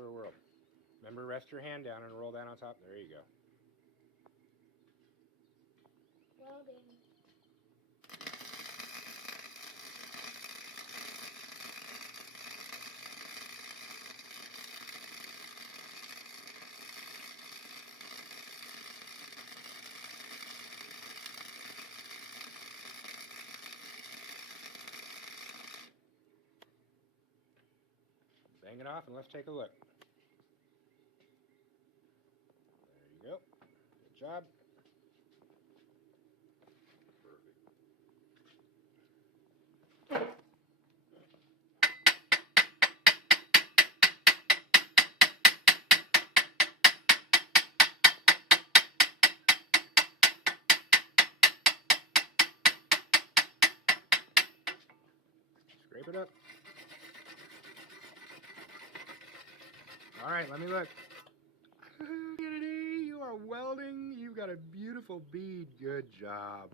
over the world. Remember, rest your hand down and roll down on top. There you go. Welding. Bang it off and let's take a look. There you go. Good job. Scrape it up. All right, let me look. Kennedy, you are welding. You've got a beautiful bead. Good job.